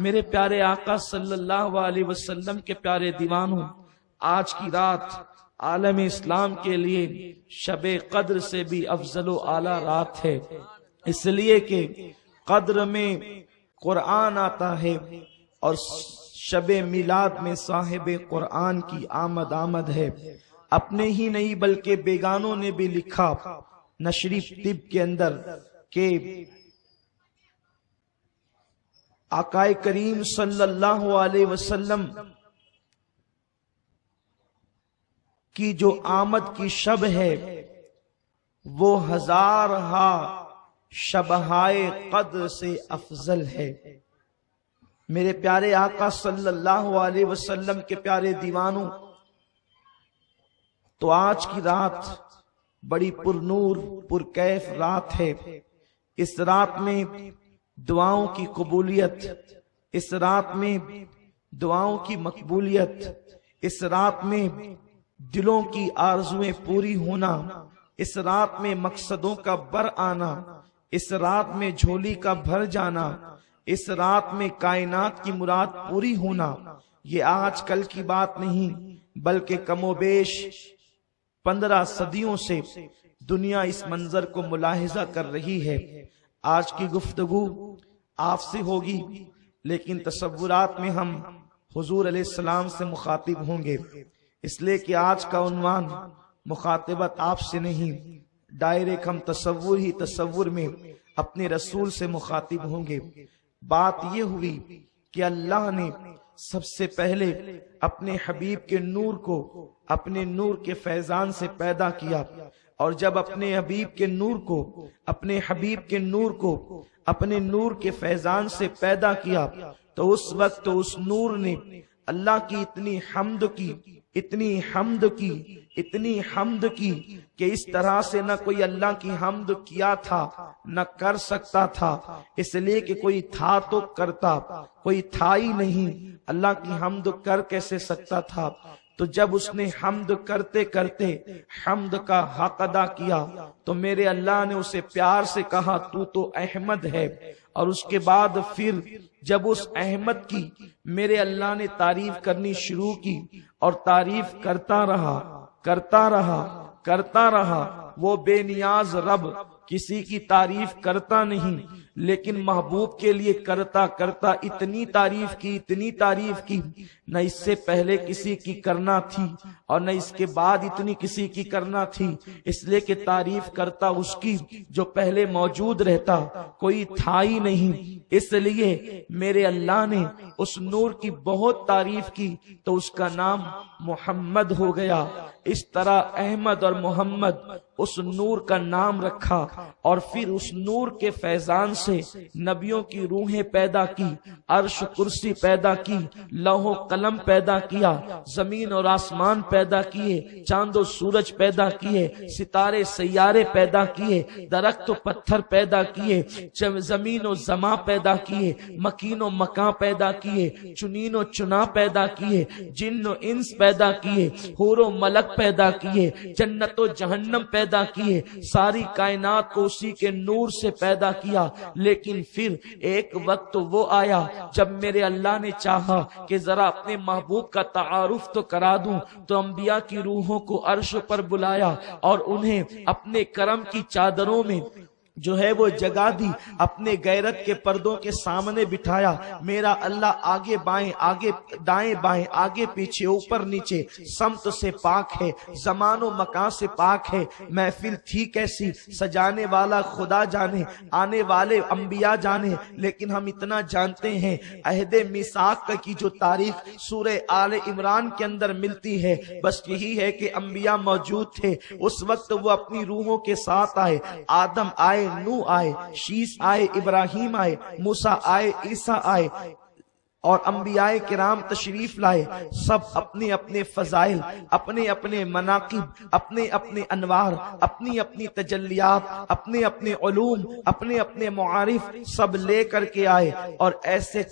میرے پیارے آقا صلی اللہ علیہ وسلم کے پیارے دیوانوں، آج کی رات عالم اسلام کے لیے شب قدر سے بھی افضل و اعلیٰ رات ہے، اس لیے کہ قدر میں قرآن آتا ہے اور شب میلاد میں صاحب قرآن کی آمد ہے۔ اپنے ہی نہیں بلکہ بیگانوں نے بھی لکھا نشری طب کے اندر کہ آقا کریم صلی اللہ علیہ وسلم کی جو آمد کی شب ہے وہ ہزارہا شبہائے قدر سے افضل ہے۔ میرے پیارے آقا صلی اللہ علیہ وسلم کے پیارے دیوانوں، تو آج کی رات بڑی پر نور پر کیف رات ہے۔ اس رات میں دعاؤں کی قبولیت، اس رات میں دعاؤں کی مقبولیت، اس رات میں دلوں کی آرزویں پوری ہونا، اس رات میں مقصدوں کا بر آنا، اس رات میں جھولی کا بھر جانا، اس رات میں کائنات کی مراد پوری ہونا، یہ آج کل کی بات نہیں بلکہ کم و بیش 15 صدیوں سے دنیا اس منظر کو ملاحظہ کر رہی ہے۔ آج کی گفتگو آپ سے ہوگی لیکن تصورات میں ہم حضور علیہ السلام سے مخاطب ہوں گے، اس لیے کہ آج کا عنوان مخاطبت آپ سے نہیں، ڈائریکٹ ہم تصور میں اپنے رسول سے مخاطب ہوں گے۔ بات یہ ہوئی کہ اللہ نے سب سے پہلے اپنے حبیب کے نور کو اپنے نور کے فیضان سے پیدا کیا، اور جب اپنے حبیب کے نور کو اپنے نور کے فیضان سے پیدا کیا تو اس وقت اس نور نے اللہ کی اتنی حمد کی کہ اس طرح سے نہ کوئی اللہ کی حمد کیا تھا نہ کر سکتا تھا، اس لیے کہ کوئی تھا تو کرتا، کوئی تھا ہی نہیں، اللہ کی حمد کر کیسے سکتا تھا۔ تو جب اس نے حمد کرتے کرتے حمد کا حق ادا کیا تو میرے اللہ نے اسے پیار سے کہا تو تو احمد ہے، اور اس کے بعد پھر جب اس احمد کی میرے اللہ نے تعریف کرنی شروع کی اور تعریف کرتا رہا، وہ بے نیاز رب کسی کی تعریف کرتا نہیں لیکن محبوب کے لیے کرتا اتنی تعریف کی نہ اس سے پہلے کسی کی کرنا تھی اور نہ اس کے بعد اتنی کسی کی کرنا تھی، اس لیے کہ تعریف کرتا اس کی جو پہلے موجود رہتا، کوئی تھا ہی نہیں۔ اس لیے میرے اللہ نے اس نور کی بہت تعریف کی تو اس کا نام محمد ہو گیا۔ اس طرح احمد اور محمد اس نور کا نام رکھا، اور پھر اس نور کے فیضان سے نبیوں کی روحیں پیدا کی، عرش کرسی پیدا کی، لوح و قلم پیدا کیا، زمین اور آسمان پیدا کیے، چاند و سورج پیدا کیے، ستارے سیارے پیدا کیے، درخت و پتھر پیدا کیے، زمین و زماں پیدا کیے، مکین و مکاں پیدا کیے، چنین و چنا پیدا کیے، جن و انس پیدا کیے، حور و ملک پیدا کیے، جنت و جہنم پیدا کیے، ساری کائنات کو اسی کے نور سے پیدا کیا۔ لیکن پھر ایک وقت وہ آیا جب میرے اللہ نے چاہا کہ ذرا اپنے محبوب کا تعارف تو کرا دوں، تو انبیاء کی روحوں کو عرش پر بلایا اور انہیں اپنے کرم کی چادروں میں جو ہے وہ جگہ دی، اپنے غیرت کے پردوں کے سامنے بٹھایا۔ میرا اللہ آگے بائیں، آگے دائیں بائیں، آگے پیچھے، اوپر نیچے سمت سے پاک ہے، زمان و مکان سے پاک ہے۔ محفل تھی کیسی، سجانے والا خدا جانے، آنے والے انبیاء جانے، لیکن ہم اتنا جانتے ہیں عہد میثاق کی جو تاریخ سورہ آل عمران کے اندر ملتی ہے بس یہی ہے کہ انبیاء موجود تھے، اس وقت وہ اپنی روحوں کے ساتھ آئے، آدم آئے، نوح آئے، شیس آئے، ابراہیم آئے، موسیٰ آئے، عیسیٰ آئے، اور انبیاء کرام تشریف لائے، سب اپنے اپنے فضائل، اپنے اپنے مناقب، اپنے اپنے انوار، اپنی اپنی تجلیات، اپنے اپنے علوم، اپنے اپنے معارف سب لے کر کے آئے، اور ایسے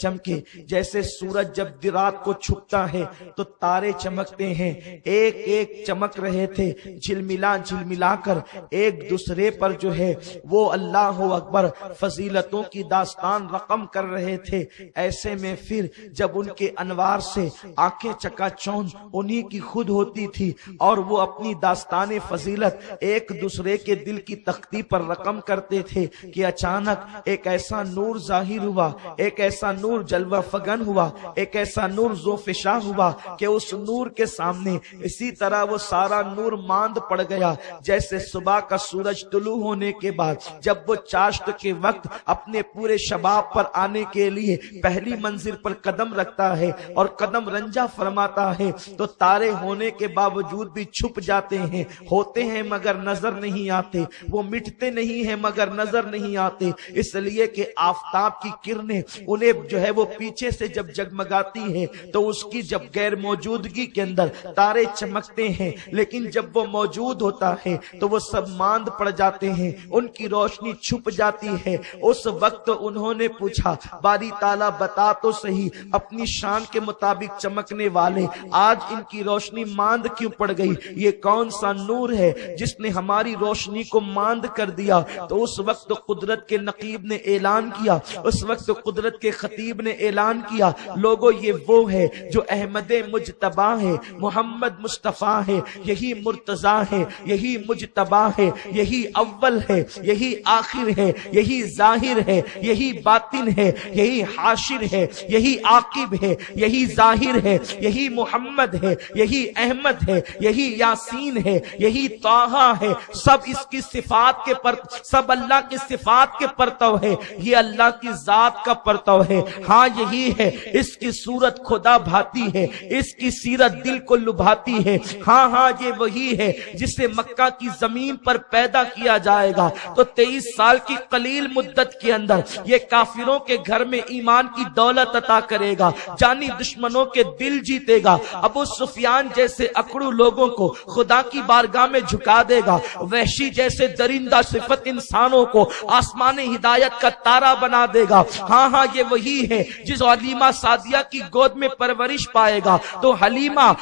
چمکے جیسے سورج جب رات کو چھپتا ہے تو تارے چمکتے ہیں، ایک ایک چمک رہے تھے، جھلملا کر ایک دوسرے پر جو ہے وہ اللہ اکبر فضیلتوں کی داستان رقم کر رہے تھے۔ ایسے میں پھر جب ان کے انوار سے آنکھیں چکا چوند انہی کی خود ہوتی تھی، اور وہ اپنی داستان فضیلت ایک دوسرے کے دل کی تختی پر رقم کرتے تھے کہ اچانک ایک ایسا نور ظاہر ہوا، ایک ایسا نور جلوہ فگن ہوا، ایک ایسا نور ذوفشاں ہوا کہ اس نور کے سامنے اسی طرح وہ سارا نور ماند پڑ گیا، جیسے صبح کا سورج طلوع ہونے کے بعد جب وہ چاشت کے وقت اپنے پورے شباب پر آنے کے لیے پہلی منزل پر قدم رکھتا ہے اور قدم رنجا فرماتا ہے تو تارے ہونے کے باوجود بھی چھپ جاتے ہیں، ہوتے ہیں مگر نظر نہیں آتے، وہ مٹتے نہیں ہیں مگر نظر نہیں آتے، اس لیے کہ آفتاب کی کرنیں انہیں جو ہے وہ پیچھے سے جب جگمگاتی ہے تو اس کی جب غیر موجودگی کے اندر تارے چمکتے ہیں، لیکن جب وہ موجود ہوتا ہے تو وہ سب ماند پڑ جاتے ہیں، ان کی روشنی چھپ جاتی ہے۔ اس وقت انہوں نے پوچھا باری تعالیٰ بتا تو صحیح اپنی شان کے مطابق چمکنے والے آج ان کی روشنی ماند کیوں پڑ گئی، یہ کون سا نور ہے جس نے ہماری روشنی کو ماند کر دیا؟ تو اس وقت قدرت کے نقیب نے اعلان کیا، اس وقت قدرت کے خطیب نے اعلان کیا، لوگوں یہ وہ ہے جو احمد مجتبی ہے، محمد مصطفیٰ ہے، یہی مرتضیٰ ہے، یہی مجتبی ہے، یہی اول ہے، یہی آخر ہے، یہی ظاہر ہے، یہی باطن ہے، یہی حاشر ہے، یہی عاقب ہے، یہی ظاہر ہے، یہی محمد ہے، یہی احمد ہے، یہی یاسین ہے، یہی طٰہٰ ہے، سب اس کی صفات کے سب اللہ کی صفات کے پرتو ہے، یہ اللہ کی ذات کا پرتو ہے۔ ہاں یہی ہے، اس کی صورت خدا بھاتی ہے، اس کی سیرت دل کو لبھاتی ہے۔ ہاں یہ وہی ہے جسے مکہ کی زمین پر پیدا کیا جائے گا تو 23 سال کی قلیل مدت کے اندر یہ کافروں کے گھر میں ایمان کی دولت عطا کرے گا، جانی دشمنوں کے دل جیتے گا، ابو سفیان جیسے اکڑو لوگوں کو خدا کی بارگاہ میں جھکا دے گا، وحشی جیسے درندہ صفت انسانوں کو آسمان ہدایت کا تارا بنا دے گا۔ ہاں یہ وہی ہے جس حلیمہ سعدیہ کی گود میں پرورش پائے گا تو حلیمہ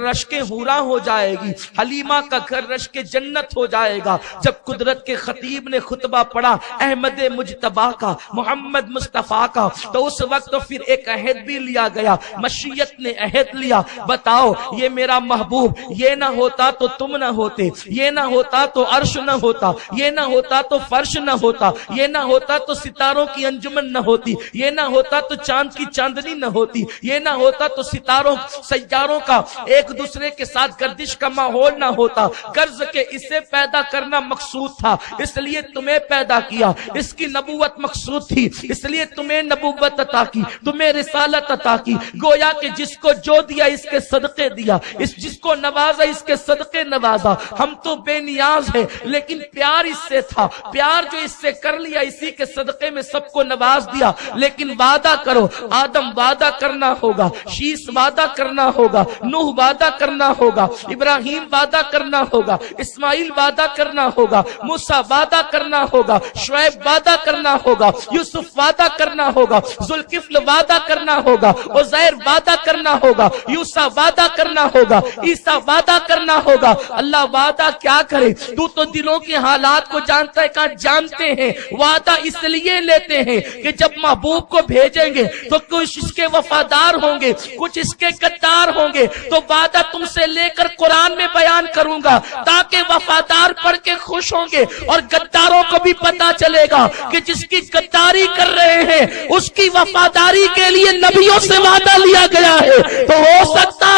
رشک حورا ہو جائے گی، حلیمہ کا گھر رشک جنت ہو جائے گا۔ جب قدرت کے خطیب نے خطبہ پڑھا احمد مجتبی کا، محمد مصطفیٰ کا، تو اس وقت پھر ایک عہد بھی لیا گیا، مشیت نے عہد لیا، بتاؤ یہ میرا محبوب، یہ نہ ہوتا تو تم نہ ہوتے، یہ نہ ہوتا تو عرش نہ ہوتا، یہ نہ ہوتا تو فرش نہ ہوتا، یہ نہ ہوتا تو ستاروں کی انجمن نہ ہوتی، یہ نہ ہوتا تو چاند کی چاندنی نہ ہوتی، یہ نہ ہوتا تو ستاروں سیاروں کا ایک دوسرے کے ساتھ گردش کا ماحول نہ ہوتا۔ غرض کے اسے پیدا کرنا مقصود تھا، اس لیے تمہیں پیدا کیا، اس کی نبوت مقصود تھی، اس لیے تمہیں نبوت عطا کی، تمہیں رسالت عطا کی، گویا کہ جس کو جو دیا اس کے صدقے دیا، جس کو نوازا اس کے صدقے نوازا۔ ہم تو بے نیاز ہیں لیکن پیار اس سے تھا، پیار جو اس سے کر لیا اسی کے صدقے میں سب کو نواز دیا۔ لیکن وعدہ کرو، آدم وعدہ کرنا ہوگا، شیس وعدہ کرنا ہوگا، نوح وعدہ کرنا ہوگا، ابراہیم وعدہ کرنا ہوگا، اسماعیل وعدہ کرنا ہوگا، موسیٰ وعدہ کرنا ہوگا، شعیب وعدہ کرنا ہوگا، یوسف وعدہ کرنا ہوگا، ذوالکفل وعدہ کرنا ہوگا، عزیر وعدہ کرنا ہوگا، یوسیٰ وعدہ کرنا ہوگا، عیسیٰ وعدہ کرنا ہوگا۔ اللہ وعدہ کیا کرے، تو دلوں کے حالات کو جانتا ہے، کہاں جانتے ہیں وعدہ اس لیے لیتے ہیں کہ جب محبوب کو بھیجیں گے تو کچھ اس کے وفادار ہوں گے، کچھ اس کے غدار ہوں گے، تو وعدہ تم سے لے کر قرآن میں بیان کروں گا تاکہ وفادار پڑھ کے خوش ہوں گے اور غداروں کو بھی پتا چلے گا کہ جس کی غداری کر رہے ہیں اس کی وفاداری کے لیے نبیوں سے وعدہ لیا گیا ہے۔ تو ہو سکتا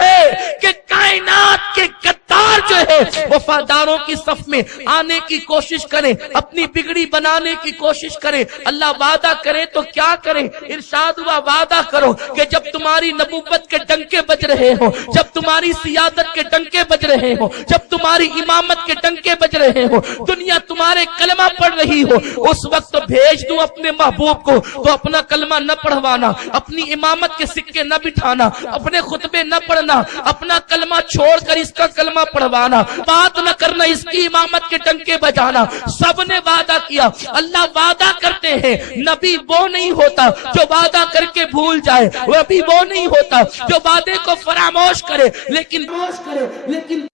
ہے کہ کائنات کے غدار جو ہے وفاداروں کی صف میں آنے کی کوشش کریں، اپنی بگڑی بنانے کی کوشش کریں۔ اللہ وعدہ کرے تو کیا کریں؟ ارشاد ہوا وعدہ کرو کہ جب تمہاری نبوت کے ڈنکے بج رہے ہو، جب تمہاری سیادت کے ڈنکے بج رہے ہو، جب تمہاری امامت کے ڈنکے بج رہے ہو، دنیا تمہارے کلمہ پڑھ رہی ہو، اس وقت بھیج دوں اپنے محبوب کو تو اپنا کلمہ نہ پڑھوانا، اپنی امامت کے سکے نہ بٹھانا، اپنے خطبے نہ پڑھنا، اپنا کلمہ چھوڑ کر اس کا کلمہ پڑھوانا، بات نہ کرنا، اس کی امامت کے ڈنکے بجانا۔ سب نے وعدہ کیا۔ اللہ وعدہ کرتے ہیں، نبی وہ نہیں ہوتا جو وعدہ کر کے بھول جائے، نبی وہ نہیں ہوتا جو وعدے کو فراموش کرے، لیکن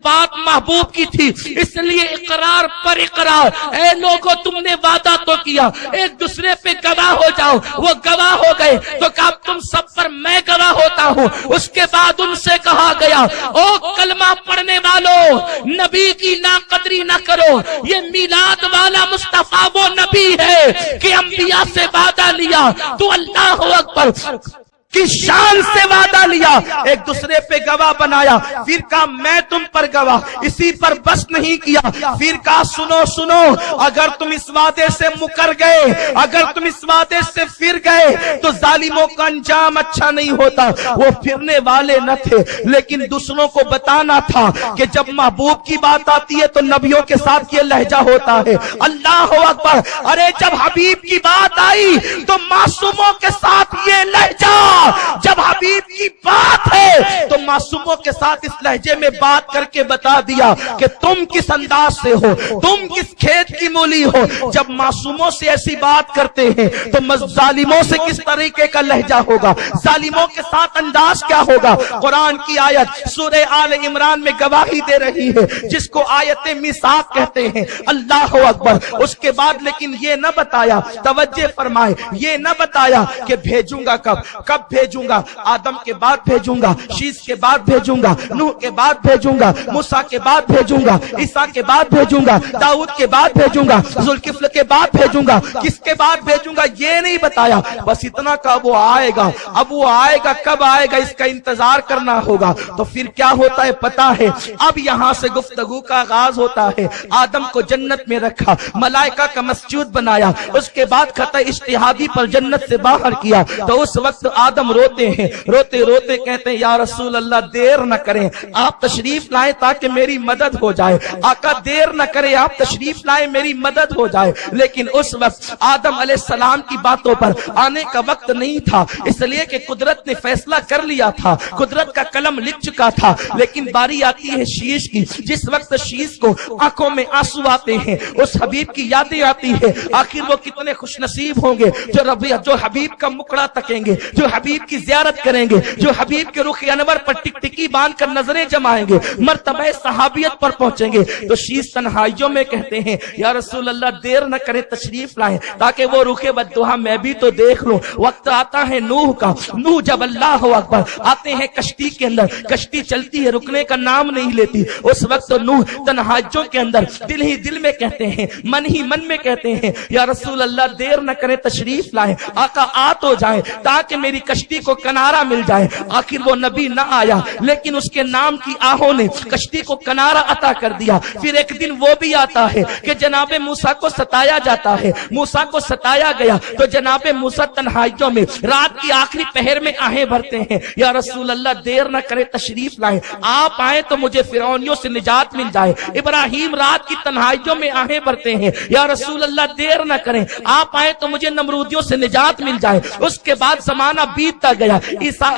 بات محبوب کی تھی، اس لیے اقرار پر اقرار۔ اے لوگوں تم نے وعدہ تو کیا، ایک دوسرے پہ گواہ ہو جاؤ۔ وہ گواہ ہو گئے تو کہا تم سب پر میں گواہ ہوتا ہوں۔ اس کے بعد ان سے کہا گیا او کلمہ پڑھنے والوں، نبی کی ناقدری نہ کرو، یہ میلاد والا مصطفیٰ وہ نبی ہے کہ انبیاء سے وعدہ لیا تو اللہ اکبر کی شان سے وعدہ لیا، ایک دوسرے پہ گواہ بنایا، پھر کہا میں تم پر گواہ۔ اسی پر بس نہیں کیا، پھر کہا سنو سنو، اگر تم اس وعدے سے مکر گئے، اگر تم اس وعدے سے پھر گئے تو ظالموں کا انجام اچھا نہیں ہوتا۔ وہ پھرنے والے نہ تھے، لیکن دوسروں کو بتانا تھا کہ جب محبوب کی بات آتی ہے تو نبیوں کے ساتھ یہ لہجہ ہوتا ہے۔ اللہ اکبر! ارے جب حبیب کی بات آئی تو معصوموں کے ساتھ یہ لہجہ، جب حبیب کی بات ہے تو معصوموں کے ساتھ اس لہجے میں بات کر کے بتا دیا کہ تم کس انداز سے ہو، تم کس کھیت کی مولی ہو۔ جب معصوموں سے ایسی بات کرتے ہیں تو ظالموں سے کس طریقے کا لہجہ ہوگا، ظالموں کے ساتھ انداز کیا ہوگا۔ قرآن کی آیت سورہ آل عمران میں گواہی دے رہی ہے، جس کو آیت میثاق کہتے ہیں۔ اللہ اکبر! اس کے بعد لیکن یہ نہ بتایا، توجہ فرمائے، یہ نہ بتایا کہ بھیجوں گا کب بھیجوں گا، آدم کے بعد بھیجوں گا، شیس کے بعد بھیجوں گا، نوح کے بعد بھیجوں گا، موسیٰ کے بعد بھیجوں گا، عیسیٰ کے بعد بھیجوں گا، داؤد کے بعد بھیجوں گا، ذوالکفل کے بعد بھیجوں گا، کس کے بعد بھیجوں گا یہ نہیں بتایا، بس اتنا کہ وہ آئے گا۔ اب وہ آئے گا، کب آئے گا اس کا انتظار کرنا ہوگا۔ تو پھر کیا ہوتا ہے پتا ہے؟ اب یہاں سے گفتگو کا آغاز ہوتا ہے۔ آدم کو جنت میں رکھا، ملائکہ کا مسجود بنایا، اس کے بعد خطہ اجتہادی پر جنت سے باہر کیا۔ تو اس وقت آدم روتے ہیں، روتے روتے کہتے ہیں یا رسول اللہ دیر نہ کریں، آپ تشریف لائیں تاکہ میری مدد ہو جائے۔ آقا دیر نہ کریں، آپ تشریف لائیں میری مدد ہو جائے۔ لیکن اس وقت آدم علیہ السلام کی باتوں پر آنے کا وقت نہیں تھا، اس لیے کہ قدرت نے فیصلہ کر لیا تھا، قدرت کا قلم لکھ چکا تھا۔ لیکن باری آتی ہے شیش کی، جس وقت شیش کو آنکھوں میں آنسو آتے ہیں، اس حبیب کی یادیں آتی ہے۔ آخر وہ کتنے خوش نصیب ہوں گے جو حبیب کا مکڑا تکیں گے، جو حبیب کی زیارت کریں گے، جو حبیب کے رخ انور پر ٹک ٹکی باندھ کر نظریں جمائیں گے، مرتبہ صحابیت پر پہنچیں گے۔ تو شیش تنہائیوں میں کہتے ہیں یا رسول اللہ دیر نہ کریں، تشریف لائیں تاکہ وہ رخ بددعا میں بھی تو دیکھ لوں۔ وقت آتا ہے نوح کا، نوح جب اللہ اکبر آتے ہیں کشتی کے اندر، کشتی چلتی ہے، رکنے کا نام نہیں لیتی۔ اس وقت نوح تنہائیوں کے اندر دل ہی دل میں کہتے ہیں، من ہی من میں کہتے ہیں یا رسول اللہ دیر نہ کریں، تشریف لائیں، آقا آ تو جائیں تاکہ میری کشتی کو کنارہ مل جائے۔ آخر وہ نبی نہ آیا، لیکن اس کے نام کی آہوں نے کشتی کو کنارہ عطا کر دیا۔ پھر ایک دن وہ بھی آتا ہے کہ جناب موسیٰ کو ستایا جاتا ہے، موسیٰ کو ستایا گیا تو جناب موسیٰ تنہائیوں میں رات کی آخری پہر میں آہیں بھرتے ہیں یا رسول اللہ دیر نہ کرے، تشریف لائیں، آپ آئیں تو مجھے فرعونیوں سے نجات مل جائے۔ ابراہیم رات کی تنہائیوں میں آہیں بھرتے ہیں یا رسول اللہ دیر نہ کریں، آپ آئیں تو مجھے نمرودیوں سے نجات مل جائے۔ اس کے بعد زمانہ بیتتا گیا،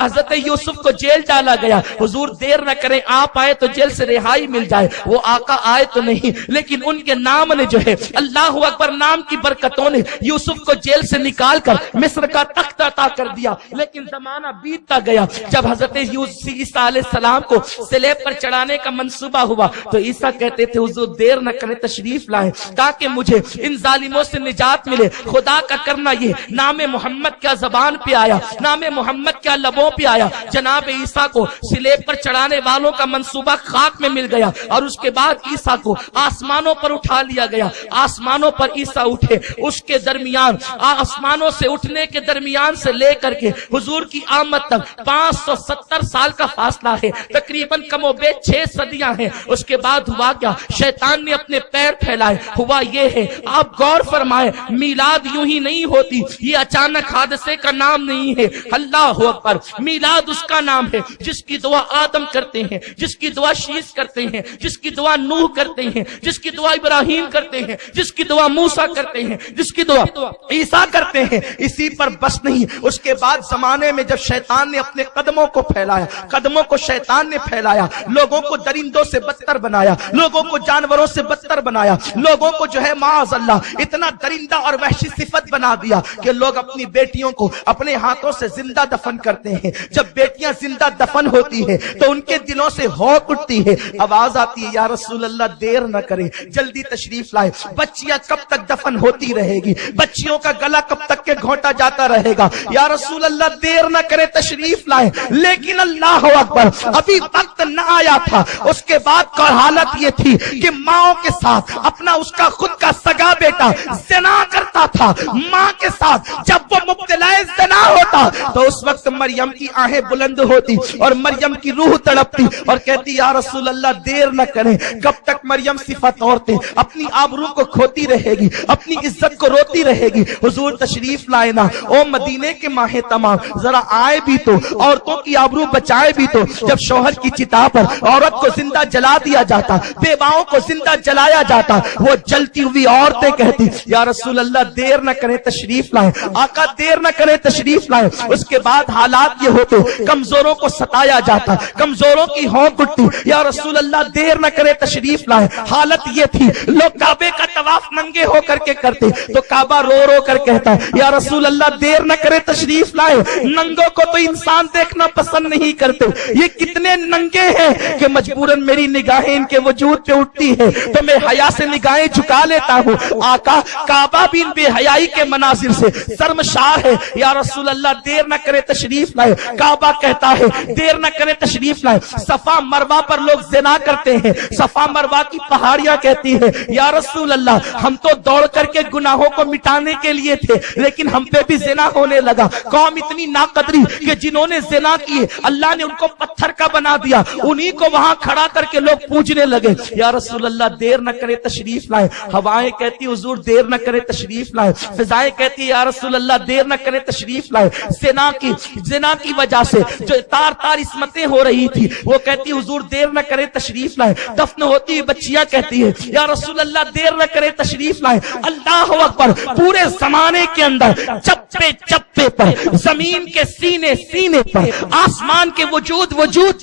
حضرت یوسف کو جیل ڈالا گیا، حضور دیر نہ کریں، آپ آئے تو جیل سے رہائی مل جائے۔ وہ آقا آئے تو نہیں، لیکن ان کے نام نے جو ہے اللہ اکبر، نام کی برکتوں نے یوسف کو جیل سے نکال کر مصر کا تخت عطا کر دیا۔ لیکن زمانہ بیتتا گیا، جب حضرت عیسیٰ علیہ السلام کو صلیب پر چڑھانے کا منصوبہ ہوا تو عیسیٰ کہتے تھے حضور دیر نہ کریں، تشریف لائیں تاکہ مجھے ان ظالموں سے نجات ملے۔ خدا کا کرنا یہ، نام محمد کیا زبان پہ آیا، نام نام محمد کیا لبوں پہ آیا، جناب عیسیٰ کو سلیب پر چڑھانے والوں کا منصوبہ خاک میں مل گیا، اور اس کے بعد عیسیٰ کو آسمانوں پر اٹھا لیا گیا۔ آسمانوں پر عیسیٰ اٹھے، اس کے درمیان آسمانوں سے اٹھنے کے درمیان سے لے کر کے حضور کی آمد تک 570 سال کا فاصلہ ہے، تقریباً کم و بیش 6 صدیاں ہیں۔ اس کے بعد ہوا کیا؟ شیطان نے اپنے پیر پھیلائے۔ ہوا یہ ہے، آپ غور فرمائے، میلاد یوں ہی نہیں ہوتی، یہ اچانک حادثے کا نام نہیں ہے۔ اللہ اکبر، میلاد اس کا نام ہے جس کی دعا آدم کرتے ہیں، جس کی دعا شیس کرتے ہیں، جس کی دعا نوح کرتے ہیں، جس کی دعا ابراہیم کرتے ہیں، جس کی دعا موسیٰ کرتے ہیں، جس کی دعا عیسیٰ کرتے ہیں۔ اسی پر بس نہیں، اس کے بعد زمانے میں جب شیطان نے اپنے قدموں کو پھیلایا، قدموں کو شیطان نے پھیلایا، لوگوں کو درندوں سے بدتر بنایا، لوگوں کو جانوروں سے بدتر بنایا، لوگوں کو جو ہے معاذ اللہ اتنا درندہ اور وحشی صفت بنا دیا کہ لوگ اپنی بیٹیوں کو اپنے ہاتھوں سے زندہ دفن کرتے ہیں۔ جب بیٹیاں زندہ دفن ہوتی ہے تو ان کے دلوں سے ہوک اٹھتی ہے، آواز آتی ہے یا رسول اللہ دیر نہ کریں، جلدی تشریف لائے۔ بچیاں کب تک دفن ہوتی رہے گی؟ بچیوں کا گلا کب تک کے گھونٹا جاتا رہے گا؟ یا رسول اللہ دیر نہ کرے تشریف لائے۔ لیکن اللہ اکبر، ابھی وقت نہ آیا تھا۔ اس کے بعد کا حالت یہ تھی کہ ماں کے ساتھ اپنا اس کا خود کا سگا بیٹا زنا کرتا تھا، ماں کے ساتھ جب وہ مبتلا زنا ہوتا تو اس وقت مریم کی آہیں بلند ہوتی اور مریم کی روح تڑپتی اور کہتی یا رسول اللہ دیر نہ کریں۔ کب تک مریم صفت عورتیں اپنی آبرو کو کھوتی رہے گی، اپنی عزت کو روتی رہے گی؟ حضور تشریف لائے نا، او مدینے کے ماہ تمام، ذرا آئے بھی تو، عورتوں کی آبرو بچائے بھی تو۔ جب شوہر کی چتا پر عورت کو زندہ جلا دیا جاتا، بیواؤں کو زندہ جلایا جاتا، وہ جلتی ہوئی عورتیں کہتی یا رسول اللہ دیر نہ کریں تشریف لائیں، آقا دیر نہ کریں تشریف لائیں۔ اس کے بعد حالات یہ ہوتے، کمزوروں کو ستایا جاتا، کمزوروں کی ہونک اٹھتی، یا رسول اللہ دیر نہ کریں تشریف لائیں۔ حالت یہ تھی، لوگ کعبے کا طواف ننگے ہو کر کے کرتے تو کعبہ رو رو کر کہتا ہے یا رسول اللہ دیر نہ کریں تشریف لائیں۔ ننگوں کو تو انسان دیکھنا پسند نہیں کرتے، یہ کتنے ننگے ہیں کہ مجبوراً میری نگاہیں ان کے وجود پہ اٹھتی ہے تو میں حیا سے نگاہیں جھکا لیتا ہوں۔ آقا کعبہ بھی ان بے حیائی کے مناظر سے شرمسار ہے، یا رسول اللہ دیر نہ کرے تشریف لائے۔ کعبہ کہتا ہے دیر نہ کرے تشریف لائے۔ صفا مروہ پر لوگ زنا کرتے ہیں، صفا مروہ کی پہاڑیاں کہتی ہے یا رسول اللہ ہم تو دوڑ کر کے گناہوں کو مٹانے کے لیے تھے لیکن ہم پہ بھی زنا ہونے لگا۔ قوم اتنی ناقدری کہ جنہوں نے زنا کیے اللہ نے ان کو پتھر کا بنا دیا، انہی کو وہاں کھڑا کر کے لوگ پوجنے لگے۔ یا رسول اللہ دیر نہ کرے تشریف لائے۔ ہوائیں کہتی حضور دیر نہ کرے تشریف لائے، فضائیں کہتی یا رسول اللہ دیر نہ کرے تشریف لائے۔ زنا کی وجہ سے جو تار تار عصمتیں ہو رہی تھی وہ کہتی حضور دیر نہ کرے تشریف لائے۔ دفن ہوتی ہوئی بچیاں کہتی ہے یا رسول اللہ دیر نہ کرے تشریف لائے۔ اللہ اکبر، پورے زمانے کے اندر چپے چپے پر، زمین کے سینے سینے پر، آسمان کے وجود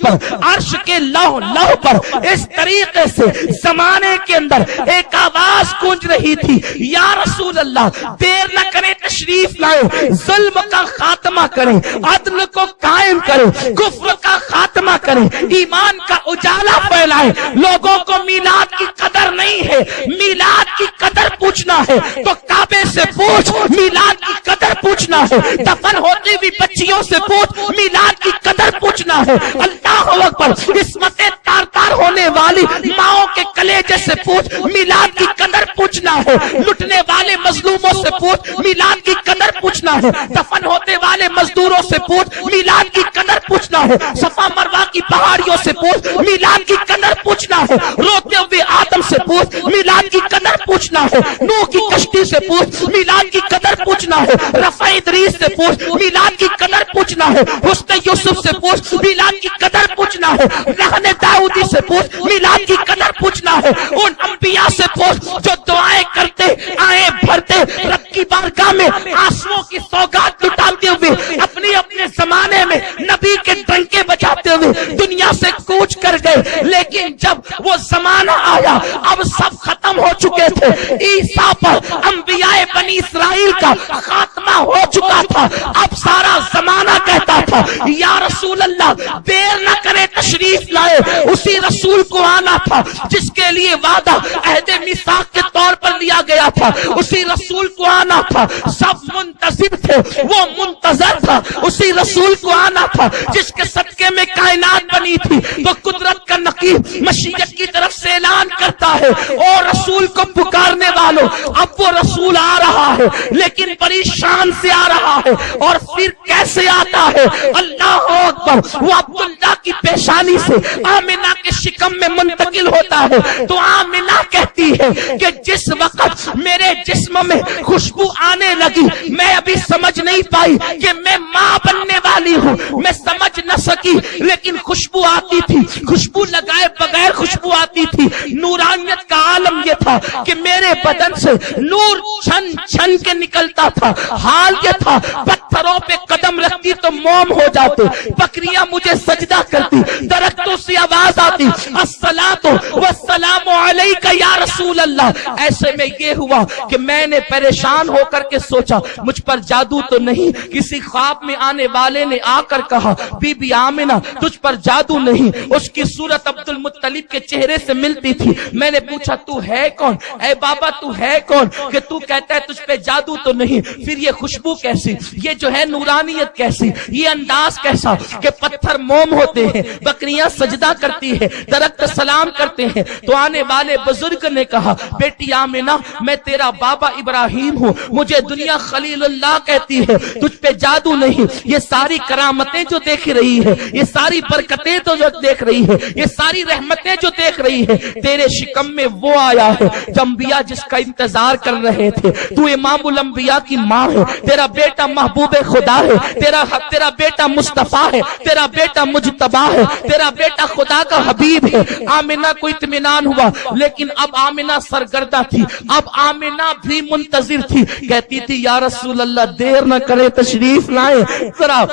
پر، عرش کے لوح لوح پر اس طریقے سے زمانے کے اندر ایک آواز گونج رہی تھی یا رسول اللہ دیر نہ کریں تشریف لائیں، ظلم کا خاتمہ کریں، عدل کو قائم کریں، کفر کا خاتمہ کریں، ایمان کا اجالا پھیلائیں۔ لوگوں کو میلاد کی قدر نہیں ہے، میلاد کی قدر پوچھنا ہے تو کعبے سے پوچھ، میلاد کی قدر پوچھنا ہے دفن ہوتی ہوئی بچیوں سے پوچھ، میلاد کی قدر پوچھنا ہے اللہ اکبر عصمتیں تار تار ہونے والی ماؤں کے کلیجے سے پوچھ، میلاد کی قدر پوچھنا ہے لٹنے والے مظلوموں سے پوچھ، میلاد کی قدر پوچھنا ہے دفن ہوتے والے مزدوروں سے پوچھ، میلاد کی قدر پوچھنا ہے صفا مروہ کی پہاڑیوں سے پوچھ، میلاد کی قدر پوچھنا ہے روتے ہوئے آدم سے پوچھ، میلاد کی قدر پوچھنا ہے نوح کی کشتی سے پوچھ، میلاد کی قدر پوچھنا ہے رفع ادریس سے پوچھ، میلاد کی قدر پوچھنا ہے حسن یوسف سے پوچھ، میلاد کی قدر پوچھنا ہے رہن داؤدی سے پوچھ، میلاد کی قدر پوچھنا ہے ان انبیاء سے پوچھ جو دعائیں کرتے آئیں بھرتے رب کی بارگاہ میں آنسوؤں کی سوگات لٹاتے ہوئے اپنے اپنے زمانے میں نبی کے ڈنکے بجاتے ہوئے دنیا سے کوچ کر گئے، لیکن جب وہ زمانہ آیا اب سب ختم ہو چکے تھے۔ عیسیٰ پر انبیاء بنی اسرائیل کا خاتمہ ہو چکا تھا، اب سارا زمانہ کہتا تھا یا رسول اللہ دیر نہ کرے تشریف لائے۔ اسی رسول کو آنا تھا جس کے لیے وعدہ عہد میثاق کے طور پر لیا گیا تھا، اسی رسول کو آنا تھا، سب منتظر تھے، وہ منتظر تھا۔ اسی رسول کو آنا تھا جس کے صدقے میں کائنات بنی تھی۔ تو قدرت کا نقیب مشیت کی طرف سے اعلان کرتا ہے اور رسول کو پکارنے والوں، اب وہ رسول آ رہا ہے لیکن بڑی شان سے آ رہا ہے۔ اور پھر کیسے آتا ہے؟ اللہ اکبر، وہ عبداللہ کی پیشانی سے آمنہ کے شکم میں منتقل ہوتا ہے۔ تو آمنہ کہتی ہے کہ جس وقت میرے جسم میں خوشبو آنے لگی، میں ابھی سمجھ نہیں پائی کہ میں ماں بننے والی ہوں، میں سمجھ نہ سکی، لیکن خوشبو آتی تھی، خوشبو لگائے بغیر خوشبو آتی تھی۔ نورانیت کا عالم یہ تھا کہ میرے بدن سے نور چھن چھن کے نکلتا تھا۔ حال یہ تھا پتھروں پہ قدم رکھتی تو موم ہو جاتے، بکریاں مجھے سجدہ کرتی، درختوں سے آواز آتی الصلاۃ والسلام علیک یا رسول اللہ۔ ایسے میں یہ ہوا کہ میں نے پریشان ہو کر کے سوچا مجھ پر جادو تو نہیں۔ کسی خواب میں آنے والے نے آ کر کہا بی بی آمنہ تجھ پر جادو نہیں۔ اس کی صورت عبد المطلب کے چہرے سے ملتی تھی۔ میں نے پوچھا تو ہے کون؟ اے بابا تو ہے کون کہ تو کہتا ہے تجھ پہ جادو تو نہیں؟ پھر یہ خوشبو کیسی، یہ جو ہے نورانیت کیسی، یہ انداز کیسا کہ پتھر موم ہوتے ہیں، بکریاں سجدہ کرتی ہے، درخت سلام کرتے ہیں۔ تو آنے والے بزرگ نے کہا بیٹی آمنہ میں تیرا بابا ابراہیم ہوں، مجھے دنیا خلیل اللہ کہتی ہے، تجھ پہ جادو نہیں۔ یہ ساری کرامتیں جو دیکھ رہی ہے، یہ ساری برکتیں تو جو دیکھ رہی ہے، یہ ساری رحمتیں جو دیکھ رہی ہے، تیرے شکم میں وہ آیا ہے انبیاء جس کا انتظار کر رہے تھے۔ تو امام الانبیاء کی ماں ہے، تیرا بیٹا محبوب خدا ہے، تیرا بیٹا مصطفیٰ ہے، تیرا بیٹا مجتبی ہے، تیرا بیٹا خدا کا حبیب ہے۔ آمنہ کو اطمینان ہوا، لیکن اب آمنہ سرگردہ تھی، اب آمنہ بھی منتظر تھی۔ کہتی تھی یا رسول اللہ دیر نہ کرے تشریف لائیں، ذرا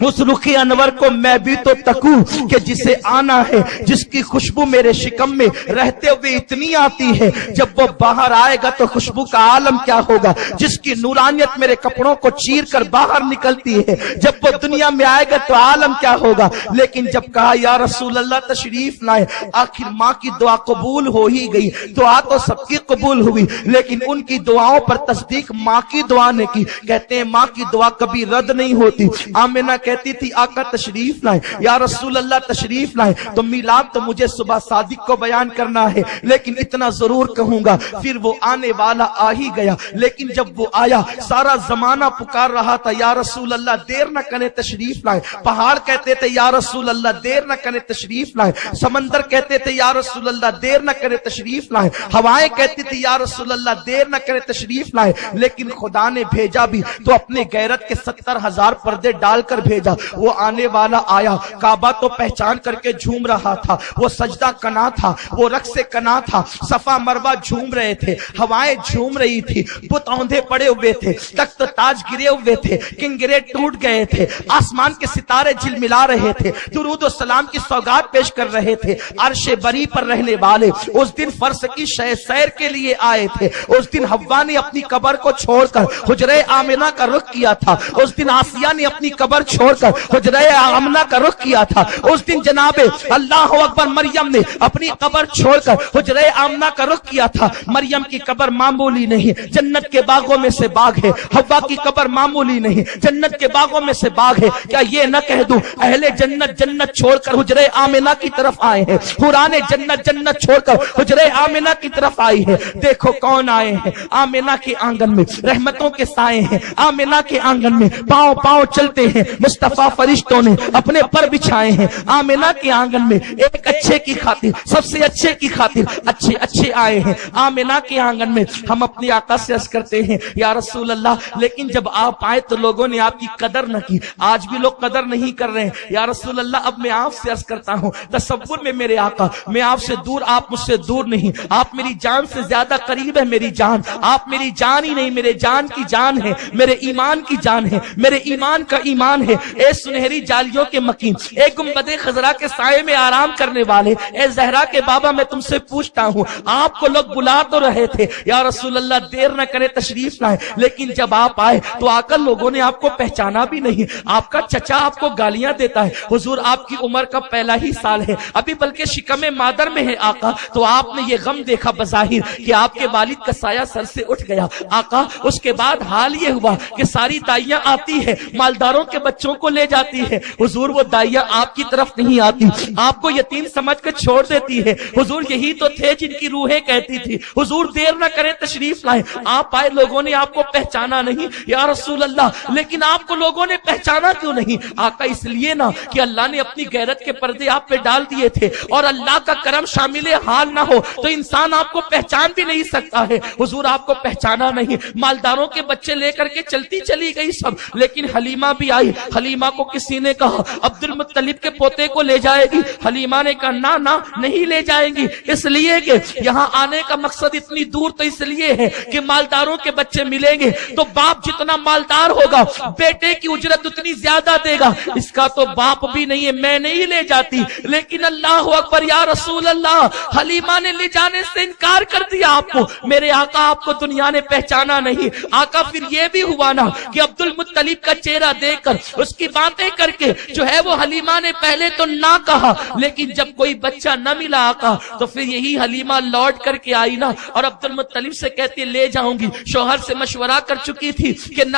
اس رخ انور کو میں بھی تو تکوں کہ جسے آنا ہے، جس کی خوشبو میرے شکم میں رہتے ہوئے اتنی آتی ہے، جب وہ باہر آئے گا تو خوشبو کا عالم کیا ہوگا، جس کی نورانیت میرے کپڑوں کو چیر کر باہر نکلتی ہے، جب وہ دنیا میں آئے گا تو عالم کیا ہوگا۔ لیکن جب کہا یا رسول اللہ تشریف لائیں، آخر ماں کی دعا قبول ہو ہی گئی۔ دعا تو سب کی قبول ہوئی، لیکن ان کی دعاؤں پر تصدیق ماں کی دعا نے کی۔ کہتے ہیں ماں کی دعا کبھی رد نہیں ہوتی۔ آمنہ کہتی تھی آقا تشریف لائیں، یا رسول اللہ تشریف لائیں۔ تو میلاد تو مجھے صبح صادق کو بیان کرنا ہے، لیکن اتنا ضرور کہوں گا۔ پھر وہ آنے والا آ ہی گیا، لیکن جب وہ آیا سارا زمانہ پکار رہا تھا یا رسول اللہ دیر نہ کریں تشریف لائیں۔ پہاڑ کہتے تھے یا رسول اللہ دیر نہ کریں تشریف لائیں، سمندر کہتے تھے یا رسول اللہ دیر نہ کریں تشریف لائیں، ہوائیں کہتی تھی یا رسول اللہ دیر نہ کریں تشریف لائیں۔ لیکن خدا نے بھیجا بھی تو اپنے غیرت کے 70,000 پردے ڈال کر بھیجا۔ وہ آنے والا آیا، کعبہ تو پہچان کر کے جھوم رہا تھا، وہ سجدہ کنا تھا، وہ رقص کنا تھا، صفا مروہ جھوم رہے تھے، ہوائیں جھوم رہی تھی، بت اوندھے پڑے ہوئے تھے، تخت تاج گرے ہوئے تھے، کنگرے ٹوٹ گئے تھے، آسمان کے ستارے جھلملا رہے تھے، درود و سلام کی سوگات پیش کر رہے تھے۔ عرش بری پر رہنے والے اس دن فرش کی سیر کے لیے آئے تھے۔ اس دن حوا نے اپنی قبر کو چھوڑ کر حجرہ آمنہ کا رخ کیا تھا۔ اس دن آسیہ نے اپنی قبر چھوڑ کر حجرہ آمنہ کا رخ کیا تھا۔ اس دن جناب اللہ اکبر مریم نے اپنی قبر چھوڑ کر حجرہ آمنہ کا رخ کیا تھا۔ مریم کی قبر معمولی نہیں، جنت کے باغوں میں سے باغ ہے۔ حوا کی قبر معمولی نہیں، جنت کے باغوں میں سے باغ ہے۔ کیا یہ نہ کہہ دوں اہل جنت جنت چھوڑ کر حجرہ آمنہ کی طرف آئے ہیں، حوران جنت جنت چھوڑ کر حجرہ آمنہ کی طرف آئی ہے۔ دیکھو کون آئے ہیں، آمنہ کے آنگن میں رحمتوں کے سائے ہیں، آمنہ کے آنگن میں پاؤں پاؤں چلتے ہیں، مصطفیٰ فرشتوں نے اپنے پر بچھائے ہیں۔ آمنہ کے آنگن میں ایک اچھے کی خاطر، سب سے اچھے کی خاطر اچھے اچھے آئے ہیں۔ آمنہ کے آنگن میں ہم اپنی آقا سے عرض کرتے ہیں یا رسول اللہ، لیکن جب آپ آئے تو لوگوں نے آپ کی قدر نہ کی، آج بھی لوگ قدر نہیں کر رہے ہیں۔ یا رسول اللہ اب میں آپ سے عرض کرتا ہوں، تصور میں میرے آقا، میں آپ سے دور، آپ مجھ سے دور نہیں، آپ میری جان سے زیادہ قریب ہے۔ میری جان، آپ میری جان ہی نہیں، میرے جان کی جان ہے، میرے ایمان کی جان ہے، میرے ایمان کا ایمان ہے۔ اے سنہری جالیوں کے مکین، اے گنبد خضرا کے سائے میں آرام کرنے والے، اے زہرا کے بابا میں تم سے پوچھتا ہوں، آپ کو لوگ بلا تو رہے تھے یا رسول اللہ دیر نہ کرے تشریف لائے، لیکن جب آپ آئے تو آ کر لوگوں نے آپ کو پہچانا بھی نہیں، آپ کا چچا آپ کو گالیاں دیتا ہے، حضور آپ کی عمر کا پہلا ہی سال ہے، ابھی بلکہ شکم مادر میں ہے آقا، تو آپ نے یہ غم دیکھا بظاہر کہ آپ کے والد کا سایہ سر سے اٹھ گیا آقا۔ اس کے بعد حال یہ ہوا کہ ساری دائیاں آتی ہے، مالداروں کے بچوں کو لے جاتی ہے، حضور وہ دائیاں آپ کی طرف نہیں آتی، آپ کو یتیم سمجھ کر چھوڑ دیتی ہے، حضور یہی تو تھے جن کی روحیں کہتی تھی حضور دیر نہ کریں تشریف لائیں، آپ آئے لوگوں نے آپ کو پہچانا نہیں یا رسول اللہ، لیکن آپ کو لوگوں نے پہچانا کیوں نہیں آقا؟ اس لیے نا کہ اللہ نے اپنی غیرت کے پردے آپ پہ ڈال دیے تھے، اور اللہ کا کرم شامل حال نہ ہو تو انسان آپ کو پہچان بھی نہیں سکتا ہے، حضور آپ کو پہچانا نہیں، مالداروں کے بچے لے کر کے چلتی چلی گئی سب، لیکن حلیمہ بھی آئی، حلیمہ کو کسی نے کہا عبد المطلب کے پوتے کو لے جائے گی، حلیمہ نے کہا نہ نہ نہیں لے جائیں گی، اس لیے کہ یہاں آنے کا مقصد اتنی دور تو اس لیے ہے کہ مالداروں کے بچے ملیں گے تو باپ جتنا مالدار ہوگا بیٹے کی اجرت اتنی زیادہ دے گا، اس کا تو باپ بھی نہیں ہے، میں نہیں لے جاتی، لیکن اللہ اکبر یا رسول اللہ، حلیمہ نے لے جانے سے انکار کر دیا آپ کو، میرے آقا آپ کو دنیا نے پہچانا نہیں آقا۔ پھر یہ بھی ہوا نا کہ عبد المطلب کا چہرہ دیکھ کر اس کی باتیں کر کے جو ہے وہ حلیمہ نے پہلے تو نہ کہا، لیکن جب کوئی بچہ نہ ملا آقا تو پھر یہی حلیمہ لوٹ کر کے آئی نا، اور عبد المطلب سے کہتی لے جاؤں گی، شوہر سے مشورہ کر چکی تھی کہ نہ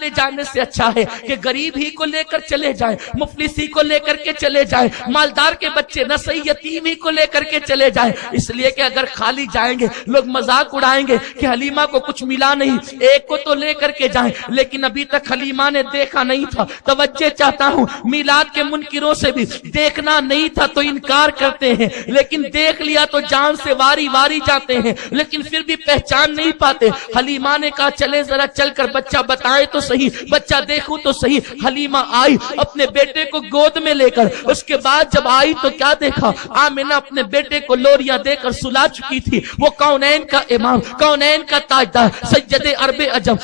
لے جانے سے اچھا ہے کہ غریب ہی کو لے کر چلے جائیں، مفلس ہی کو لے کر کے چلے جائیں، مالدار کے بچے نہ صحیح یتیم ہی کو لے کر کے چلے جائیں، اس لیے کہ اگر خالی جائیں گے لوگ مذاق اڑائیں گے کہ حلیمہ کو کچھ ملا نہیں، ایک کو تو لے کر کے جائیں، لیکن ابھی تک حلیمہ نے دیکھا نہیں تھا، توجہ چاہتا ہوں میلاد کے منکروں سے بھی دیکھنا نہیں تھا تو انکار کرتے ہیں، لیکن دیکھ لیا تو جان سے واری واری جاتے ہیں، لیکن پھر بھی پہچان نہیں پاتے۔ حلیمہ نے کہا چلے ذرا چل کر بچہ بتائے تو صحیح، بچہ دیکھوں تو صحیح۔ حلیمہ آئی اپنے بیٹے کو گود میں لے کر، اس کے بعد جب آئی تو کیا دیکھا، آمنہ اپنے بیٹے کو لوریاں دے کر سلا چکی تھی، وہ کونین کا امام، کونین کا تاجدار، سید عرب عجم،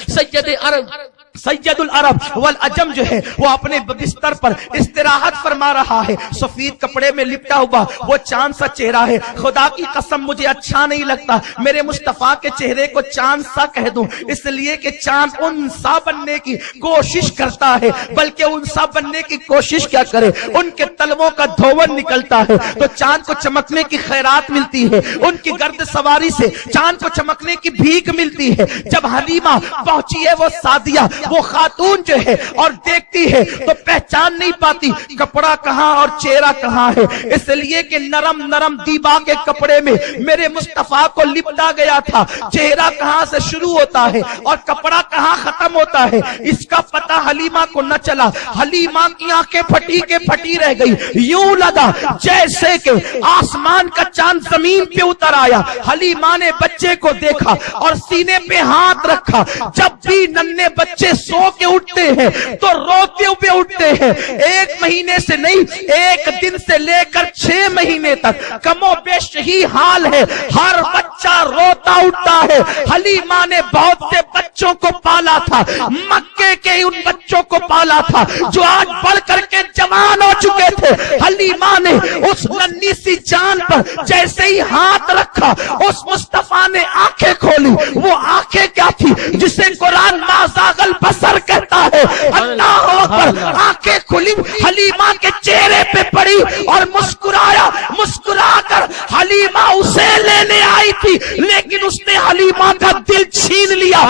سید العرب والعجم جو ہے وہ اپنے بستر پر استراحت فرما رہا ہے، سفید کپڑے میں لپٹا ہوا وہ چاند سا چہرہ ہے، خدا کی قسم مجھے اچھا نہیں لگتا میرے مصطفیٰ کے چہرے کو چاند سا کہہ دوں، اس لیے کہ چاند انسا بننے کی کوشش کرتا ہے، بلکہ انسا بننے کی کوشش کیا کرے، ان کے تلووں کا دھون نکلتا ہے تو چاند کو چمکنے کی خیرات ملتی ہے، ان کی گرد سواری سے چاند کو چمکنے کی بھیک ملتی ہے۔ جب حلیمہ پہنچی ہے وہ سعدیہ، وہ خاتون جو ہے اور دیکھتی ہے تو پہچان نہیں پاتی کپڑا کہاں اور چہرہ کہاں ہے، اس لیے کہ نرم نرم دیبا کے کپڑے میں میرے مصطفیٰ کو لپٹا گیا تھا، چہرہ کہاں سے شروع ہوتا ہے اور کپڑا کہاں ختم ہوتا ہے اس کا پتہ حلیمہ کو نہ چلا۔ حلیمہ کی آنکھیں پھٹی کے پھٹی رہ گئی، یوں لگا جیسے کہ آسمان کا چاند زمین پہ اتر آیا۔ حلیمہ نے بچے کو دیکھا اور سینے پہ ہاتھ رکھا، جب بھی ننھے بچے سو کے اٹھتے ہیں تو روتے ہوئے اٹھتے ہیں، ایک مہینے سے نہیں ایک دن سے لے کر 6 مہینے تک کم و بیش ہی حال ہے، ہر بچہ روتا اٹھتا ہے۔ حلیمہ نے بہت سے بچوں کو پالا تھا، مکے کے ان بچوں کو پالا تھا جو آج بڑھ کر کے جوان ہو چکے تھے۔ حلیمہ نے اس ننھی سی جان پر جیسے ہی ہاتھ رکھا اس مصطفیٰ نے آنکھیں کھولی، وہ آنکھیں کیا تھی جسے قرآن ما زاغ البصر کہتا ہے، اللہ اکبر، آنکھیں کھلی، حلیمہ کے چہرے پہ پڑی اور مسکرایا، مسکرا کر حلیمہ اسے لینے آئی تھی لیکن اس نے حلیمہ کا دل چھین لیا،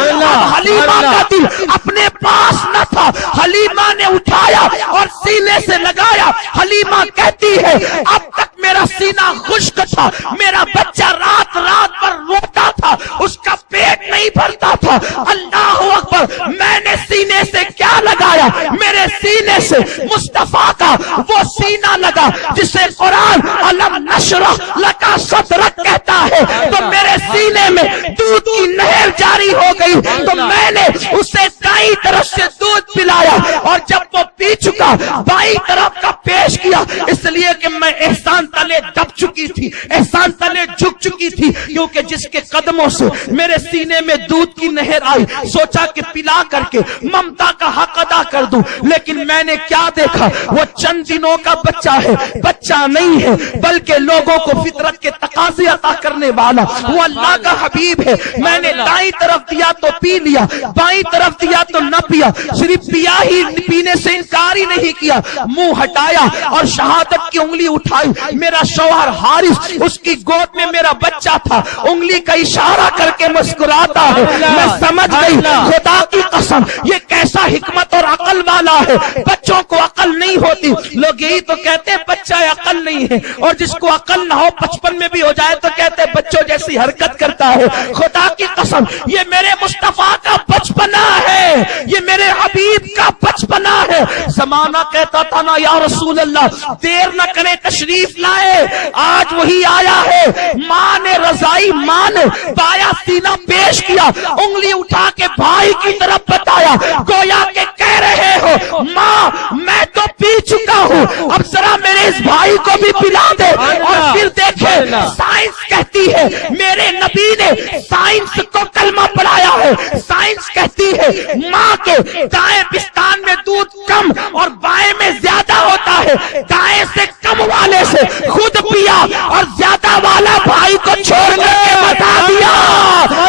حلیمہ کا دل اپنے پاس نہ تھا، حلیمہ نے اٹھایا اور سینے سے لگایا۔ حلیمہ کہتی ہے اب تک میرا سینہ خشک تھا، میرا بچہ رات رات پر روتا تھا، اس کا پیٹ نہیں بھرتا تھا، اللہ اکبر، میں نے سینے سے کیا لگایا، میرے سینے سے مصطفیٰ کا وہ سینہ لگا جسے قرآن علم نشرح لکا صدرک کہتا ہے، تو میرے سینے میں دودھ کی نہر جاری ہو گئی، تو میں نے اسے دائیں طرف سے دودھ پلایا اور جب وہ پی چکا، بائیں طرف کا پیش کیا، اس لیے کہ میں احسان تلے دب چکی تھی، احسان تلے جھک چکی تھی، کیونکہ جس کے قدموں سے میرے سینے میں دودھ کی نہر آئی، سوچا کہ پلا کر کے ممتا کا حق ادا کر دوں، لیکن میں نے کیا دیکھا، وہ چند دنوں کا بچہ ہے، بچہ نہیں ہے بلکہ لوگوں کو فطرت کے تقاضے عطا کرنے والا وہ اللہ کا حبیب ہے۔ میں نے دائیں طرف دیا تو پی لیا، بائیں طرف دیا تو نہ پیا، صرف پیا ہی، پینے سے انکار ہی نہیں کیا، منہ ہٹایا اور شہادت کی انگلی اٹھائی۔ میرا شوہر حارث، اس کی گود میں میرا بچہ تھا، انگلی کا اشارہ کر کے مسکراتا ہے۔ میں سمجھ گئی خدا کی قسم یہ کیسا حکمت اور عقل والا ہے، بچوں کو عقل نہیں ہوتی، لوگ یہی تو کہتے ہیں بچہ عقل نہیں ہے، اور جس کو عقل نہ ہو 55 میں بھی ہو جائے تو کہتے ہیں بچوں جیسی حرکت کرتا ہے۔ خدا کی قسم یہ میرے مصطفیٰ کا بچپنا ہے، یہ میرے حبیب کا بچپنا ہے۔ زمانہ کہتا تھا نا یا رسول اللہ دیر نہ کرے تشریف لائے، آج وہی آیا ہے۔ ماں نے رضائی، ماں نے بایا سینہ پیش کیا، انگلی اٹھا کے بھائی کی طرف بتایا، گویا کہ کہہ رہے ہو ماں میں تو پی چکا ہوں، اب ذرا میرے اس بھائی کو بھی پلا دے۔ اور پھر دیکھیں سائنس کہتی ہے، میرے نبی نے سائنس کو کلمہ پڑھایا ہے، سائنس کہتی ہے ماں کے دائیں پستان میں دودھ کم اور بائیں میں زیادہ ہوتا ہے، دائیں سے کم والے سے خود پیا اور زیادہ والا بھائی کو چھوڑ کر کے بتا دیا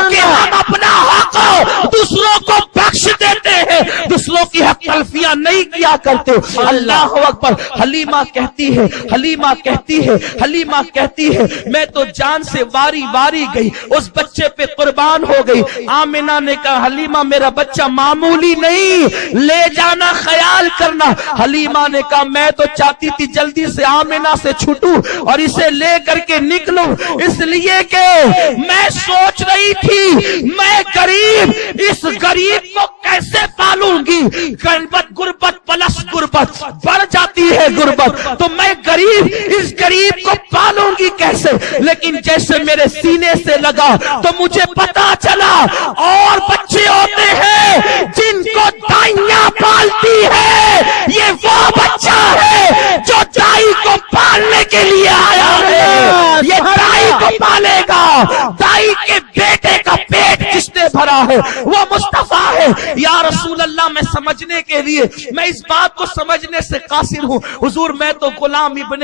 کہ ہم اپنا حق دوسروں کو بخش دیتے ہیں، دوسروں کی حق تلفیاں نہیں کیا کرتے۔ اللہ اکبر۔ حلیمہ کہتی ہے، حلیمہ کہتی ہے، حلیمہ کہتی ہے میں تو جان سے واری واری گئی، اس بچے پہ قربان ہو گئی۔ آمنہ نے کہا حلیمہ میرا بچہ معمولی نہیں، لے جانا، خیال کرنا۔ حلیمہ نے کہا میں تو چاہتی تھی جلدی سے آمنہ سے چھوٹوں اور اسے لے کر کے نکلوں، اس لیے کہ میں سوچ رہی تھی میں غریب، اس غریب کو کیسے پالوں گی، غربت پلس غربت بڑھ جاتی ہے غربت، تو میں غریب، اس غریب کو پالوں گی کیسے۔ لیکن جیسے میرے سینے سے لگا تو مجھے پتا چلا اور بچے ہوتے ہیں جن کو دائیاں پالتی ہے، یہ وہ بچہ ہے جو دائی کو پالنے کے لیے آیا ہے، یہ دائی کو پالے گا، دائی کے بیٹے کا پیٹ جس نے بھرا ہے وہ مصطفیٰ ہے۔ یا رسول اللہ میں سمجھنے کے لیے، میں اس بات کو سمجھنے سے قاصر ہوں، حضور میں تو غلام ابن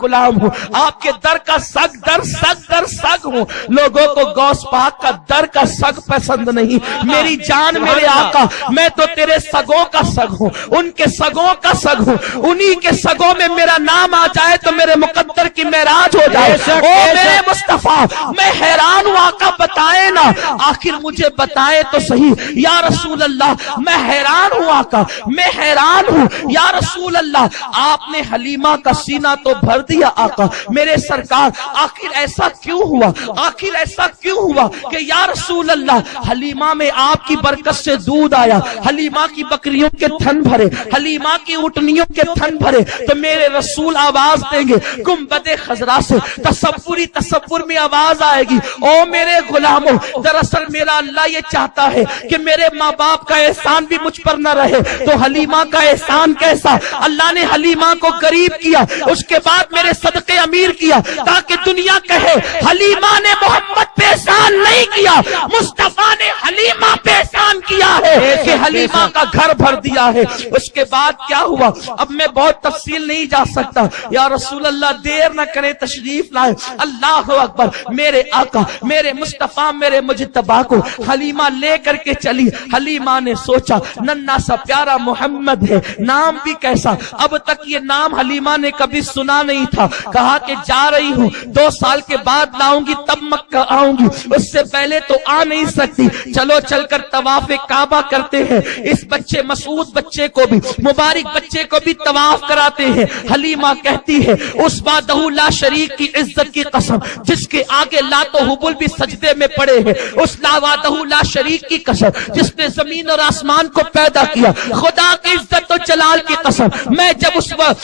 غلام ہوں، آپ کے در کا سگ در سگ ہوں، لوگوں کو غوث پاک کا در کا سگ پسند نہیں، میری جان میرے آقا میں تو تیرے سگوں کا سگ ہوں، ان کے سگوں کا سگ ہوں، انہی کے سگوں میں میرا نام آ جائے تو میرے مقدر کی معراج ہو جائے۔ او میرے مصطفیٰ میں حیران ہوں آقا بتائے نا، آخر مجھے بتائے تو صحیح یا رسول اللہ، میں حیران ہوں آقا، میں حیران ہوں یا رسول اللہ، آپ نے حلیمہ کا سینہ تو بھر دیا آقا میرے سرکار، آخر ایسا کیوں ہوا، آخر ایسا کیوں ہوا کہ یا رسول اللہ حلیمہ میں آپ کی برکت سے دودھ آیا، حلیمہ کی بکریوں کے تھن بھرے، حلیمہ کی اٹھنیوں کے تھن بھرے، تو میرے رسول آواز دیں گے گنبد خضرا سے، تصور میں آواز آئے گی او میرے غلاموں، دراصل میرا اللہ یہ چاہتا ہے کہ میرے ماں باپ کا احسان بھی مجھ پر نہ رہے، تو حلیمہ کا احسان کیسا، اللہ نے حلیمہ کو غریب کیا، اس کے بعد میرے صدقے امیر کیا، تاکہ دنیا کہے حلیمہ نے محمد پہ احسان نہیں کیا، مصطفیٰ نے حلیمہ پہ احسان کیا ہے کہ حلیمہ کا گھر بھر دیا ہے۔ اس کے بعد کیا ہوا اب میں بہت تفصیل نہیں جا سکتا، یا رسول اللہ دیر نہ کرے تشریف لائے۔ اللہ اکبر، میرے آقا میرے مصطفیٰ میرے مجتبی کو حلیمہ لے کر کے چلی۔ حلیمہ نے سوچا ننھا سا پیارا محمد ہے، نام بھی کیسا، اب تک یہ نام حلیمہ نے کبھی سنا نہیں تھا۔ کہا کہ جا رہی ہوں 2 سال کے بعد لاؤں گی تب مکہ آؤں گی، اس سے پہلے تو آ نہیں سکتی، چلو چل کر طواف کعبہ کرتے ہیں، اس بچے مسعود بچے کو بھی، مبارک بچے کو بھی طواف کراتے ہیں۔ حلیمہ کہتی ہے اس وحدہ لا شریک کی عزت کی قسم جس کے آگے لات و حبل بھی سجدے میں پڑے ہیں، اس وحدہ لا شریک کی قسم جس نے زمین اور آسمان کو پیدا کیا، خدا کی عزت و جلال کی قسم میں جب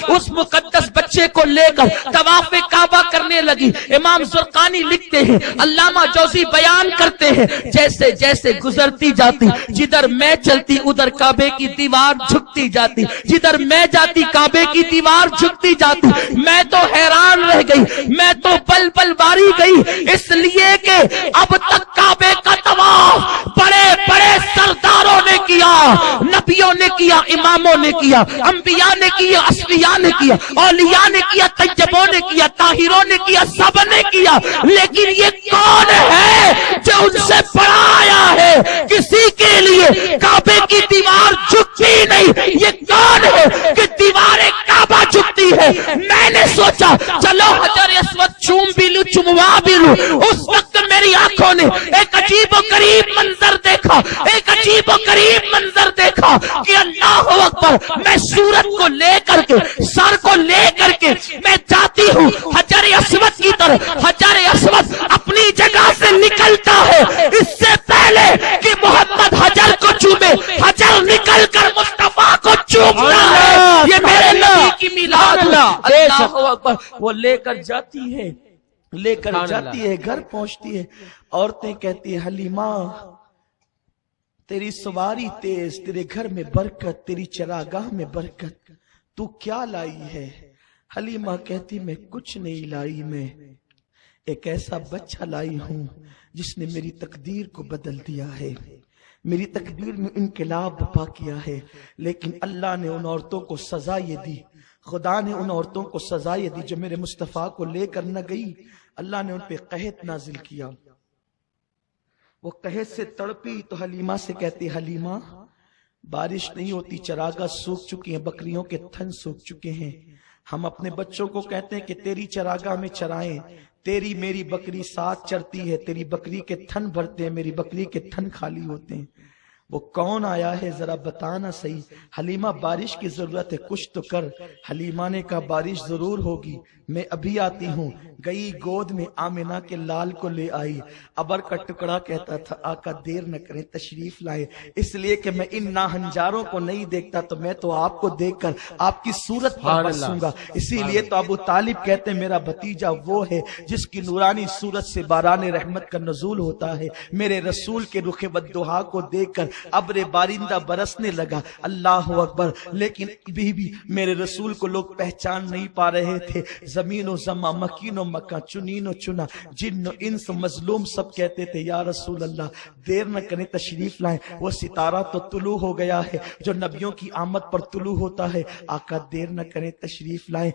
اس مقدس بچے کو لے کر طواف کعبہ کرنے لگی، امام زرقانی لکھتے ہیں، علامہ جوزی بیان کرتے ہیں، جیسے جیسے گزرتی جاتی جدھر جدھر میں چلتی ادھر کعبے کی دیوار جھکتی جاتی، جدھر میں جاتی کعبے کی دیوار جھکتی جاتی۔ میں تو حیران رہ گئی، میں تو پل پل باری گئی، اس لیے کہ اب تک کعبے کا طواف بڑے بڑے سرداروں نے کیا، نبیوں نے کیا، اماموں نے کیا، انبیاء نے کیا، اصفیاء نے کیا، اولیاء نے کیا، طیبوں نے کیا، طاہروں نے کیا، سب نے کیا، لیکن یہ کون ہے جو ان سے بڑا آیا ہے؟ کسی کے لیے کعبے کی دیوار جھکتی نہیں، یہ کون ہے کہ دیوار کعبہ جھکتی ہے؟ میں نے سوچا چلو حجر اسود چوم بھی لوں، چموا بھی لوں۔ اس وقت میری آنکھوں نے ایک عجیب و غریب منظر دیکھا، ایک عجیب و غریب منظر دیکھا کہ اللہ اکبر، میں سورت کو لے کر کے، سر کو لے کر کے میں جاتی ہوں حجر اسود کی طرف۔ حجر اسود اپنی جگہ سے نکلتا ہے اس سے پہلے کہ محمد حجر کو چومے، حجر نکل کر مصطفیٰ کو چومتا ہے۔ یہ میرے نبی کی میلاد۔ اللہ اکبر۔ وہ لے کر جاتی ہے، لے کر جاتی ہے، گھر پہنچتی ہے، عورتیں کہتی ہیں حلیمہ تیری سواری تیز، تیرے گھر میں برکت، تیری چراگاہ میں برکت، تو کیا لائی ہے؟ حلیمہ کہتی میں کچھ نہیں لائی، میں ایک ایسا بچہ لائی ہوں جس نے میری تقدیر کو بدل دیا ہے، میری تقدیر میں انقلاب برپا کیا ہے۔ لیکن اللہ نے ان عورتوں کو سزا یہ دی، خدا نے ان عورتوں کو سزا یہ دی جو میرے مصطفیٰ کو لے کر نہ گئی۔ اللہ نے ان پہ قحط نازل کیا، وہ قحط سے تڑپی تو حلیمہ سے کہتی حلیمہ بارش نہیں ہوتی، چراگاہ سوکھ چکی ہیں، بکریوں کے تھن سوکھ چکے ہیں، ہم اپنے بچوں کو کہتے ہیں کہ تیری چراگاہ میں چرائیں، تیری میری بکری ساتھ چرتی ہے، تیری بکری کے تھن بھرتے ہیں، میری بکری کے تھن خالی ہوتے ہیں۔ وہ کون آیا ہے ذرا بتانا صحیح۔ حلیمہ بارش کی ضرورت ہے، کچھ تو کر۔ حلیمہ نے کہا بارش ضرور ہوگی، میں ابھی آتی ہوں۔ گئی گود میں آمنہ کے لال کو لے آئی، ابر کا ٹکڑا کہتا تھا آقا دیر نہ کریں تشریف لائے، اس لیے کہ میں ان ناہنجاروں کو نہیں دیکھتا تو میں تو آپ کو دیکھ کر آپ کی صورت پر بسوں گا۔ اسی لیے تو ابو طالب کہتے ہیں میرا بھتیجا وہ ہے جس کی نورانی صورت سے باران رحمت کا نزول ہوتا ہے۔ میرے رسول کے رخ بددہا کو دیکھ کر ابر بارندہ برسنے لگا۔ اللہ اکبر۔ لیکن ابھی بھی میرے رسول کو لوگ پہچان نہیں پا رہے تھے۔ زمین و زمان، مکین و مکان، چنین و چنا، جن و انس مظلوم سب کہتے تھے یا رسول اللہ دیر نہ کریں تشریف لائیں، وہ ستارہ تو طلوع ہو گیا ہے جو نبیوں کی آمد پر طلوع ہوتا ہے، آقا دیر نہ کریں تشریف لائیں۔